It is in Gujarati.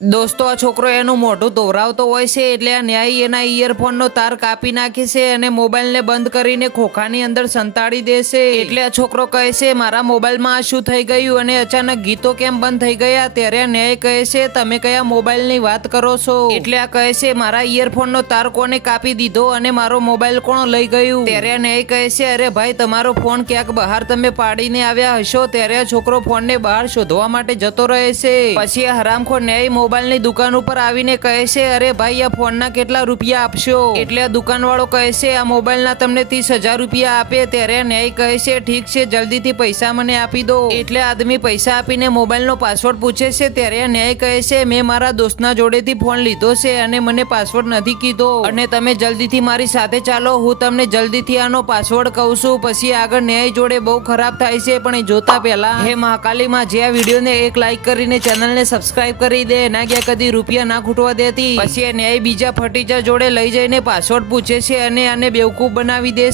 દોસ્તો આ છોકરો એનું મોઢું ધોવરાવતો હોય છે એટલે આ ન્યાયી એના ઇયરફોનનો તાર કાપી નાખે છે અને મોબાઈલને બંધ કરીને ખોખાની અંદર સંતાડી દે છે। એટલે આ છોકરો કહે છે મારા મોબાઈલમાં આ શું થઈ ગયું અને અચાનક ગીતો કેમ બંધ થઈ ગયા। ત્યારે આ ન્યાય કહે છે તમે કયા મોબાઈલની વાત કરો છો। એટલે આ કહે છે મારા ઇયરફોનનો તાર કોને કાપી દીધો અને મારો મોબાઈલ કોણ લઈ ગયું। ત્યારે આ ન્યાય કહે છે અરે ભાઈ તમારો ફોન ક્યાંક બહાર તમે પાડીને આવ્યા હશો। ત્યારે આ છોકરો ફોનને બહાર શોધવા માટે જતો રહે છે। પછી આ હરામખોર ન્યાય મોબાઈલની દુકાન ઉપર આવીને કહે છે અરે ભાઈ આ ફોનના કેટલા રૂપિયા આપશો। એટલે આ દુકાનવાળો કહે છે આ મોબાઈલના તમને 30,000 રૂપિયા આપે। ત્યારે ન્યાય કહે છે ઠીક છે જલ્દીથી પૈસા મને આપી દો। એટલે આદમી પૈસા આપીને મોબાઈલનો પાસવર્ડ પૂછે છે। ત્યારે ન્યાય કહે છે મેં મારા દોસ્તના જોડેથી ફોન લીધો છે અને મને પાસવર્ડ નથી કીધો અને તમે જલ્દીથી મારી સાથે ચાલો હું તમને જલ્દીથી આનો પાસવર્ડ કહું છું। પછી આગળ ન્યાય જોડે બહુ ખરાબ થાય છે પણ એ જોતા પહેલા હે મહાકાલીમાં જે આ વિડીયોને એક લાઈક કરીને ચેનલને સબસ્ક્રાઇબ કરી દે ના ગયા કદી રૂપિયા ના ખૂટવા દેતી। પછી ન્યાય બીજા ફટીચર જોડે લઈ જઈને પાસવર્ડ પૂછે છે અને આને બેવકૂફ બનાવી દે છે।